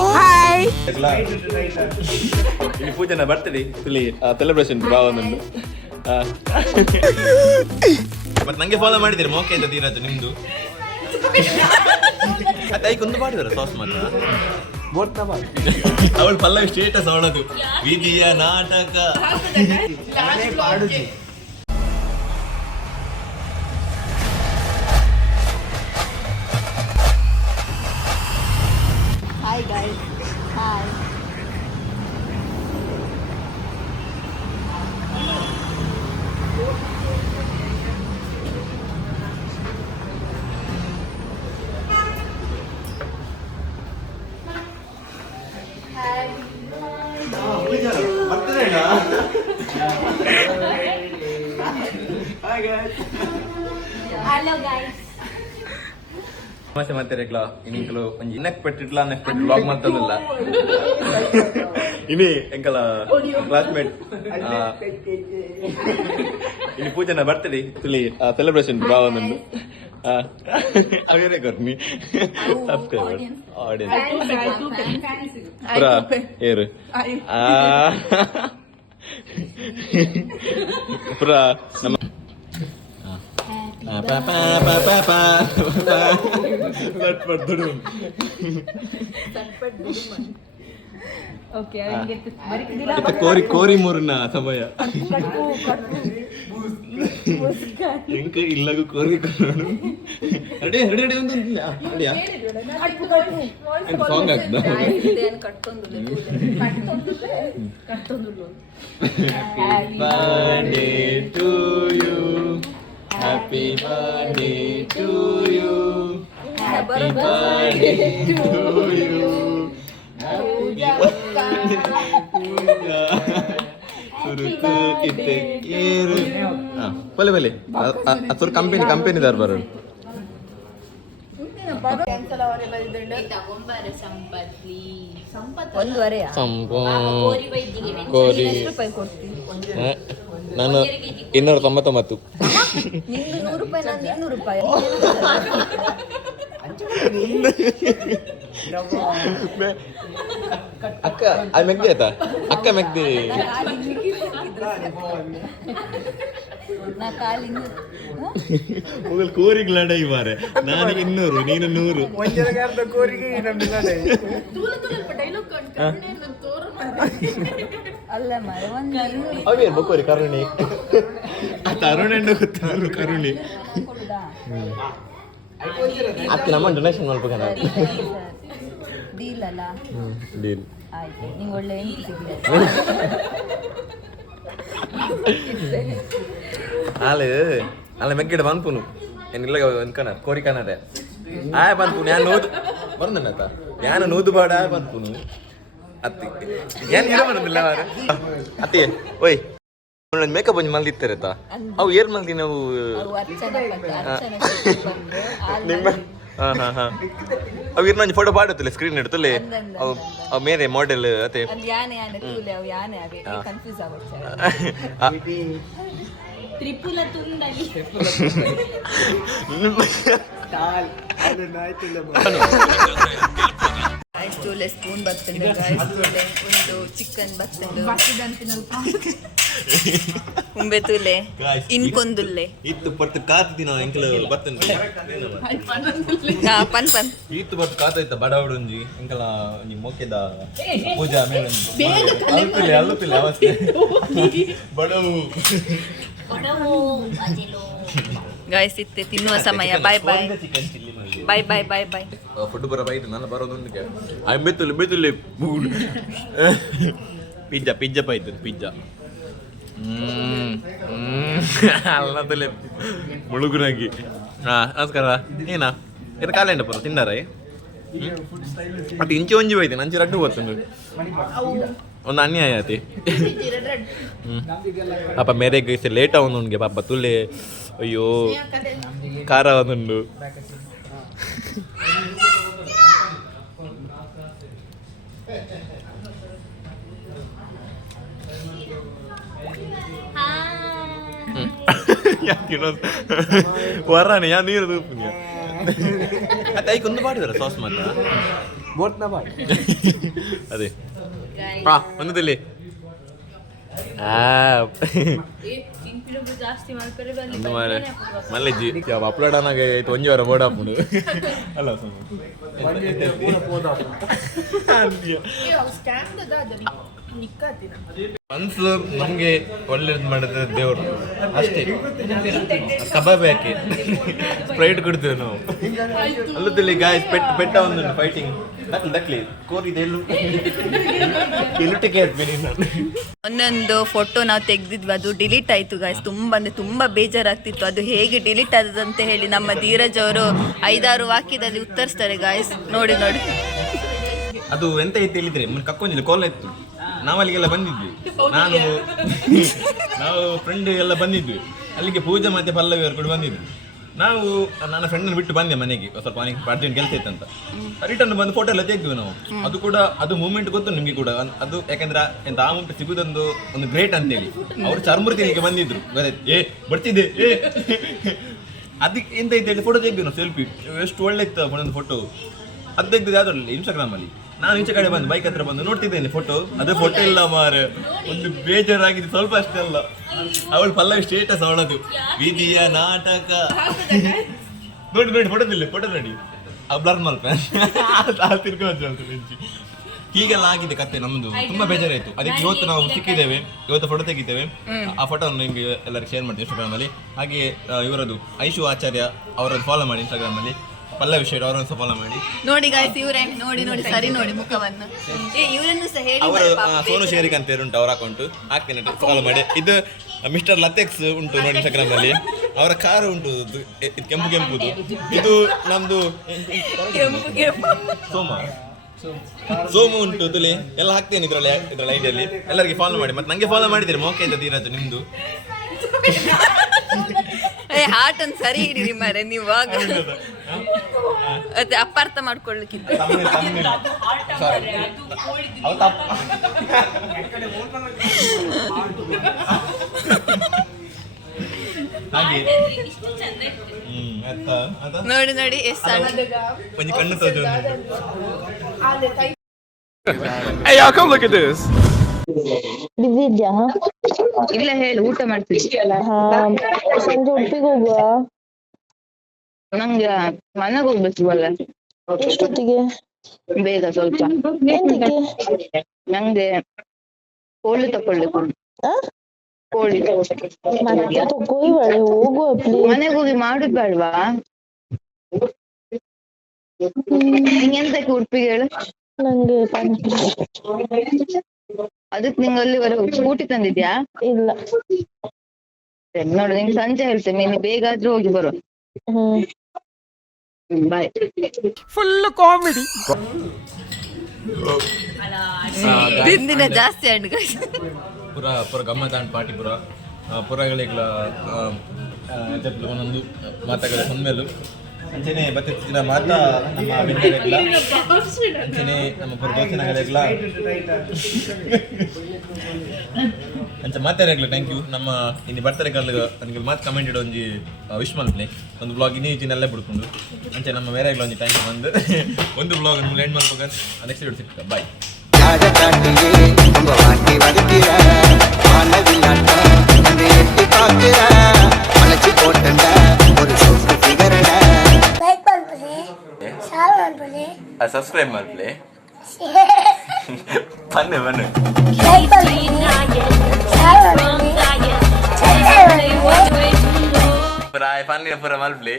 Hi. ಇಲ್ಲಿ ಪೂಜೆನ ಬರ್ತದೆ ಇಲ್ಲಿ ಸೆಲೆಬ್ರೇಷನ್ ಬಾವನೊಂದು ಮತ್ತೆ ನಂಗೆ ಫಾಲೋ ಮಾಡಿದ್ದೀರಿ ಮೋಕೆ ಅಂತ ಧೀರಾಜ್ ನಿಮ್ದು ಅದೈಕೊಂದು ಮಾಡಿದಾರೆ ಸಾಸ್ ಮಾತ್ರ ಅವಳು ಪಲ್ಲವಿ ಸ್ಟೇಟಸ್ ಅವಳದು ವಿಧಿಯ ನಾಟಕ Hi guys. Hi. Hello guys. ಸಮಸ್ಯೆ ಮಾಡ್ತಾರೆಗ್ಲಾ ಇನ್ನಿಂಕಲು ಒಂಜಿ ಇನ್ನಕ್ ಪೆಟ್ಟಿಟ್ಲ ಅನ್ನಕ್ ಪೆಟ್ಟು ಬ್ಲಾಗ್ ಮಾಡ್ತಲ್ಲ ಇನ್ನಿ ಎಂಕಲ ಕ್ಲಾಸ್ಮೇಟ್ ಇಲ್ಲಿ ಪೂಜೆನ ಬರ್ತದೆ ಇಲ್ಲಿ ಸೆಲೆಬ್ರೇಷನ್ ಬಾವನೊಂದು ಅವರೇ ಕೊರ್ನಿ ಸಬ್ಸ್ಕ್ರೈಬರ್ ಆಡಿಯನ್ಸ್ ಪುರಾ ಏರು ಪುರಾ ನಮ್ಮ ಕೋರಿ ಕೋರಿ ಮೂರನ ಸಮಯ ಎಂಕ ಇಲ್ಲಗೂ ಕೋರಿ ರೆಡಿ ರೆಡಿ ರೆಡಿ ಒಂದು ಸಾಂಗ್ ಆಗ್ತದ Happy birthday to you. Happy birthday to you. Happy birthday Pooja. Suruku itekiru. Boleh boleh. Atur company darbar. Cancel ಅವರೆಲ್ಲ ಇದ್ದಂಡೆ ತಗೊಂಬಾರೆ ಸಂಪತ್ಲಿ ಸಂಪತ್ ಒಂದುವರೆಯ ಕೋರಿ ಎಷ್ಟು ರೂಪಾಯಿ ಕೊಡ್ತೀನಿ ನಾನು 299 ನಿಂದು 100 ರೂಪಾಯಿ ನಾನು 200 ರೂಪಾಯಿ ಅಕ್ಕ ಅದು ಮೆಗ್ದೆ ಆಯ್ತಾ ಅಕ್ಕ ಮೆಗ್ದೆ ಮುಗಲ್ ಕೋರಿಗೆ ಲಡೈ ಮಾರೆ ನಾನು 200 ನೀನು 100 ಕೋರಿಗೆ ಅಲ್ಲ ಮಾರೆ ಒಂದು ಅವೇ ಬಕೋರಿ ಕರುಣಿ ಆ ತರುಣೆಂಡು ಗೊತ್ತಾರು ಕರುಣಿ ಅಕ್ಕಿ ನಮ್ಮ ಡೊನೇಷನ್ ಮಾಡ್ಬೇಕಲ್ಲ ಡೀಲ್ ಅಲ್ಲ ಡೀಲ್ ಆಯ್ತು ನಿಂಗೆ ಒಳ್ಳೆ ಹೆಂಡತಿ ಸಿಗ್ಲಿ ಅಲ್ಲ ಮೆಗ್ಗಿಡ ಬಂದ್ಪುನು ಏನಿಲ್ಲ ಅನ್ಕಣ ಕೋರಿ ಕನ್ನಡ ಆಯ ಬಂದ್ಪುನು ಯಾನು ನೋದು ಬಂದನತ್ತ ಯಾನು ನೋದು ಬಾಡ ಬಂದ್ಪುನು ಅತ್ತಿ ಏನ್ ಇರೋ ಬಂದಿಲ್ಲ ಅತ್ತಿ ಓಯ್ ಮೇಕಪ್ ಒಂಜಿ ಮಲ್ದಿತ್ತಾರತ ಅವು ಏರ್ ಮಲ್ದಿ ನಾವು ನಿಮ್ಮ ಅವು ಇರ್ನೊಂದು ಫೋಟೋ ಪಾಡುತ್ತಲ್ಲ ಸ್ಕ್ರೀನ್ ಇಡ್ತಲ್ಲ ಅವು ಮೇರೆ ಮಾಡೆಲ್ ಅತ್ತೆ ತ್ರಿಪುಲ ತುಂಡಲಿ ತೂಲೆ ಸ್ಪೂನ್ ಬರ್ತಂಡು ತೂಲೆ ಒಂದು ಚಿಕನ್ ಬರ್ತಂಡು ಉಂಬೆ ತೂಲೆ ಇನ್ಕೊಂದುಲ್ಲೆ ಇತ್ತು ಪಟ್ಟು ಕಾತಿನ ಎಂಕಲ ಬರ್ತಂಡು ಪನ್ ಪನ್ ಇತ್ತು ಪಟ್ಟು ಕಾತೈತ ಬಡವಡುಂಜಿ ಎಂಕಲ ಒಂಜಿ ಮೊಕ್ಕೆದ ಪೂಜಾ ಮೇಲೆ ಅಲ್ಲುಪಿಲ್ಲ ಅವಸ್ಥೆ ಬಡವು ಗಾಯ್ಸ್ ಇತ್ತೆ ತಿನ್ನುವ ಸಮಯ ಬಾಯ್ ಬಾಯ್ ಬಾಯ್ ಬಾಯ್ ಬಾಯ್ ಬಾಯ್ ಫುಡ್ ಬರ ಬೈಟ್ ನಾನು ಬರೋದೊಂದು ಬೆತ್ತುಲ್ಲಿ ಬೆತ್ತುಲ್ಲಿ ಪಿಜ್ಜಾ ಪಿಜ್ಜಾ ಪಾಯ್ತು ಪಿಜ್ಜಾ ಅಲ್ಲದಲ್ಲೇ ಮುಳುಗುನಾಗಿ ನಮಸ್ಕಾರ ಏನಾ ಇದು ಕಾಲೆಂಡ ಪರ ತಿಂದಾರ ಅದು ಇಂಚೆ ಒಂಜಿ ಹೋಯ್ತು ನಂಚೆ ರಡ್ಡು ಬರ್ತಂಡು ಒಂದು ಅನ್ಯಾಯ ಆಯ್ತು ಪಾಪ ಮೇರೆಗೆ ಲೇಟ್ ಅವನು ಉಂಗೆ ಪಾಪ ತುಳ್ಳೆ ಅಯ್ಯೋ ಖಾರ ಒಂದುಂಡು ವರಾನೆ ಯಾ ನೀರು ತೂಪುಂಗೆ ಅದು ಐಕೊಂದು ಮಾಡಿದಾರ ಸಾಸ್ ಮಾತ್ರ ಅದೇ ಒಂದಲ್ಲಿ ಮಲ್ಲೆಜ್ಜಿ ಅಪ್ಲೋಡ್ ಆನಾಗ ಆಯ್ತು ಒಂಜಿ ವಾರ ಬೋರ್ಡ್ ಹಾಕೊಂಡು ಅಲ್ಲ ಮನ್ಸು ನಮ್ಗೆ ಒಳ್ಳೇದು ಮಾಡಿದ ದೇವ್ರು ಅಷ್ಟೇ. ಕಬಾಬ್ ಹಾಕಿ ಸ್ಪ್ರೈಟ್ ಕೊಡ್ತೇವೆ ನಾವು ಅಲ್ಲದಲ್ಲಿ ಗಾಯ ಪೆಟ್ಟ ಒಂದು ಫೈಟಿಂಗ್ ದಕ್ಲಿ ಕೋರಿ ಒಂದೊಂದು ಫೋಟೋ ನಾವು ತೆಗ್ದಿದ್ವಿ, ಅದು ಡಿಲೀಟ್ ಆಯ್ತು ಗಾಯ್ಸ್. ತುಂಬಾ ಅಂದ್ರೆ ತುಂಬಾ ಬೇಜಾರಾಗ್ತಿತ್ತು. ಅದು ಹೇಗೆ ಡಿಲೀಟ್ ಆದದಂತ ಹೇಳಿ ನಮ್ಮ ಧೀರಜ್ ಅವರು 5-6 ವಾಕ್ಯದಲ್ಲಿ ಉತ್ತರಿಸ್ತಾರೆ ಗಾಯ್ಸ್. ನೋಡಿ ನೋಡಿ ಅದು ಎಂತ ಐತೆ ಹೇಳಿದ್ರೆ ಕಕ್ಕೊಂದಿಲ್ಲ ಕೋಲ ಇತ್ತು. ನಾವು ಅಲ್ಲಿಗೆಲ್ಲ ಬಂದಿದ್ವಿ, ನಾವು ಫ್ರೆಂಡ್ ಎಲ್ಲ ಬಂದಿದ್ವಿ ಅಲ್ಲಿಗೆ. ಪೂಜೆ ಮತ್ತೆ ಪಲ್ಲವಿ ಅವರು ಕೂಡ ಬಂದಿದ್ವಿ. ನಾವು ನನ್ನ ಫ್ರೆಂಡನ್ನು ಬಿಟ್ಟು ಬಂದೆ ಮನೆಗೆ, ಸ್ವಲ್ಪ ಅವನಿಗೆ ಅರ್ಜೆಂಟ್ ಕೆಲಸ ಇತ್ತಂತ. ರಿಟರ್ನ್ ಬಂದು ಫೋಟೋ ಎಲ್ಲ ತೆಗ್ದ್ವಿ ನಾವು. ಅದು ಕೂಡ ಅದು ಮೂಮೆಂಟ್ ಗೊತ್ತು ನಿಮಗೆ ಕೂಡ. ಅದು ಯಾಕಂದ್ರೆ ಎಂತ ಆ ಮೂಮೆಂಟ್ ಸಿಗುದೊಂದು ಗ್ರೇಟ್ ಅಂತೇಳಿ. ಅವ್ರು ಚರ್ಮೂರ್ತಿಗೆ ಬಂದಿದ್ರು, ಬರ್ತಿದ್ದೆ ಅದಕ್ಕೆ ಎಂತ ಐತೆ ಹೇಳಿ ಫೋಟೋ ತೆಗ್ದ್ವಿ ನಾವು. ಸೆಲ್ಫಿ ಎಷ್ಟು ಒಳ್ಳೆ ಇತ್ತು ಒಂದೊಂದು ಫೋಟೋ. ಅದು ತೆಗ್ದಿದ್ದು ಯಾವ್ದ್ರಲ್ಲಿ ಇನ್ಸ್ಟಾಗ್ರಾಮಲ್ಲಿ. ನಾನು ಈಚೆ ಕಡೆ ಬಂದು ಬೈಕ್ ಹತ್ರ ಬಂದು ನೋಡ್ತಿದ್ದೇನೆ ಫೋಟೋ. ಅದು ಫೋಟೋ ಇಲ್ಲ ಮಾರೆ, ಒಂದು ಬೇಜಾರಾಗಿದೆ ಸ್ವಲ್ಪ ಅಷ್ಟೇ ಅಲ್ಲ. ಅವಳು ಪಲ್ಲವಿ ಸ್ಟೇಟಸ್ ಅವಳದು ಬೀದಿಯ ನಾಟಕ ನೋಡಿ ನೋಡಿ ಫೋಟೋ ನೋಡಿ ಬ್ಲರ್ ಮಲ್ಪ ಹೀಗೆಲ್ಲ ಆಗಿದೆ ಕತೆ ನಮ್ದು. ತುಂಬಾ ಬೇಜಾರಾಯ್ತು. ಅದಕ್ಕೆ ಇವತ್ತು ನಾವು ಸಿಕ್ಕಿದ್ದೇವೆ, ಇವತ್ತು ಫೋಟೋ ತೆಗಿದ್ದೇವೆ. ಆ ಫೋಟೋವನ್ನು ನಿಮಗೆ ಎಲ್ಲರಿಗೂ ಶೇರ್ ಮಾಡ್ತೀವಿ ಇನ್ಸ್ಟಾಗ್ರಾಮ್ ಅಲ್ಲಿ. ಹಾಗೆ ಇವರದು ಐಶು ಆಚಾರ್ಯ ಅವರದ್ದು ಫಾಲೋ ಮಾಡಿ ಇನ್ಸ್ಟಾಗ್ರಾಮ್ ಅಲ್ಲಿ. ಪಲ್ಲವಿ ಶೇಡ್ ಅವರನ್ನು ಫಾಲೋ ಮಾಡಿ. ನೋಡಿ ಗಾಯ್ಸ್, ಇವರೇ ನೋಡಿ ನೋಡಿ ಸರಿ ನೋಡಿ ಮುಖವನ್ನು. ಇವರನ್ನು ಸಹ ಹೇಳಿ, ಅವರು ಸೋನು ಶೇರಿಕ್ ಅಂತ ಉಂಟು ಅವರ ಅಕೌಂಟ್, ಹಾಕ್ತೇನೆ ಫಾಲೋ ಮಾಡಿ. ಇದು ಮಿಸ್ಟರ್ ಲತೆಕ್ಸ್ ಉಂಟು ನೋಡಿ ಇನ್ಸ್ಟಾಗ್ರಾಮ್ ಅಲ್ಲಿ. ಅವರ ಕಾರು ಉಂಟು ಕೆಂಪು ಕೆಂಪುದು. ಇದು ನಮ್ದು ಸೋಮು ಉಂಟು ತುಲಿ ಎಲ್ಲ ಹಾಕ್ತೇನೆ ಇದ್ರಲ್ಲಿ ಐಡಿಯಲ್ಲಿ. ಎಲ್ಲರಿಗೆ ಫಾಲೋ ಮಾಡಿ. ಮತ್ತೆ ನಂಗೆ ಫಾಲೋ ಮಾಡಿದ್ದೀರಿ ಮೋಕೆ ಇದ್ದ ಧೀರಜ್ ನಿಮ್ದು ಹಾರ್ಟ್ ಅನ್ನು ಸರಿ ಹಿಡಿರಿ ಮಾರೆ ನೀವು. ಅದೇ ಅಪಾರ್ಥ ಮಾಡ್ಕೊಳ್ಳಿಕ್ಕಿತ್ತು. ನೋಡಿ ನೋಡಿ ಎಷ್ಟು ಒಂದು ಕಣ್ಣು ತೋಜು. Hey y'all, come look at this. ಬಿದ್ದಿದ್ಯಾ? ಇಲ್ಲ ಹೇಳು, ಊಟ ಮಾಡ್ತೀವಿ. ಸಂಜೆ ಉಡುಪಿಗೆ ಹೋಗುವ? ನಂಗೆ ಮನೆಗೆ ಹೋಗ್ಬೇಕು ಅಲ್ಲ. ಎಷ್ಟೊತ್ತಿಗೆ? ಬೇಗ ಸ್ವಲ್ಪ. ಎಂತಕ್ಕೆ? ನಂಗೆ ಕೋಳಿ ತಕೊಳ್ಳಿಕ್ಕೆ. ಕೋಳಿ ಮತ್ತೆ ತಗೊಳ್ಳಿ, ಹೋಗುವ ಪ್ಲೀಸ್. ಮನೆಗೆ ಹೋಗಿ ಮಾಡುದು ಬೇಡವಾ? ನಿಂಗೆ ಎಂತಕ್ಕೆ ಉಡುಪಿಗೆ ಹೇಳು? ನಂಗೆ ಅದಕ್ಕೆ ನಿಂಗೆ ಅಲ್ಲಿವರೆಗೆ ಸ್ಕೂಟಿ ತಂದಿದ್ಯಾ? ಇಲ್ಲ. ನೋಡು, ನಿಂಗೆ ಸಂಜೆ ಹೇಳ್ತೇನೆ, ನೀನು ಬೇಗ ಆದ್ರೂ ಹೋಗಿ ಬರುವ. ಬಾಯ್. Full comedy. ದಿನ ಜಾಸ್ತಿ ಆಂಡ್ ಪುರ ಗಮ್ಮತ್ ಆಂಡ್ ಪಾರ್ಟಿ ಪುರಗಳಿಗಳ ಒಂದೊಂದು ಮಾತಾಗಳ ಹೊಂದ್ಮೇಲು ಅಂಚನೆ ಬತ್ತಿನ ಮಾತಾ ನಮ್ಮ ಬೆಂಗಳೂರಿಲ್ಲ ಅಂಚನೆ ನಮ್ಮ ಪುರ ದೋಚನಗಳಿಲ್ಲ ಅಂಚ ಮಾತಾಡಲಿಲ್ಲ. Thank you. ನಮ್ಮ ಇನ್ನು ಬರ್ತಾರೆ ಕಾಲ ನನಗೆ ಮಾತು ಕಮೆಂಟ್ ಇಡೋ ಒಂಜಿ ವಿಶ್ ಮಲ್ಪನೆ ಒಂದು ಬ್ಲಾಗ್ ಇನ್ನೂ ಈಚಿನಲ್ಲೇ ಬಿಡ್ಕೊಂಡು ಅಂಚೆ ನಮ್ಮ ಬೇರೆ ಒಂಜಿ ಥ್ಯಾಂಕ್ ಯು ಬಂದು ಒಂದು ಬ್ಲಾಗ್ ನಿಮ್ಮ ಲೆಂಡ್ ಮಾಡ್ಬೇಕು. ನೆಕ್ಸ್ಟ್ ವಿಡಿಯೋ ಸಿಗ್ತದೆ. ಬಾಯ್. ಸಬ್ಸ್ಕ್ರೈಬ್ ಮಾಡ್ಲಿ. ಬನ್ನಿ ಬನ್ನಿ ಪುರ ಮಲ್ಪ್ಲಿ.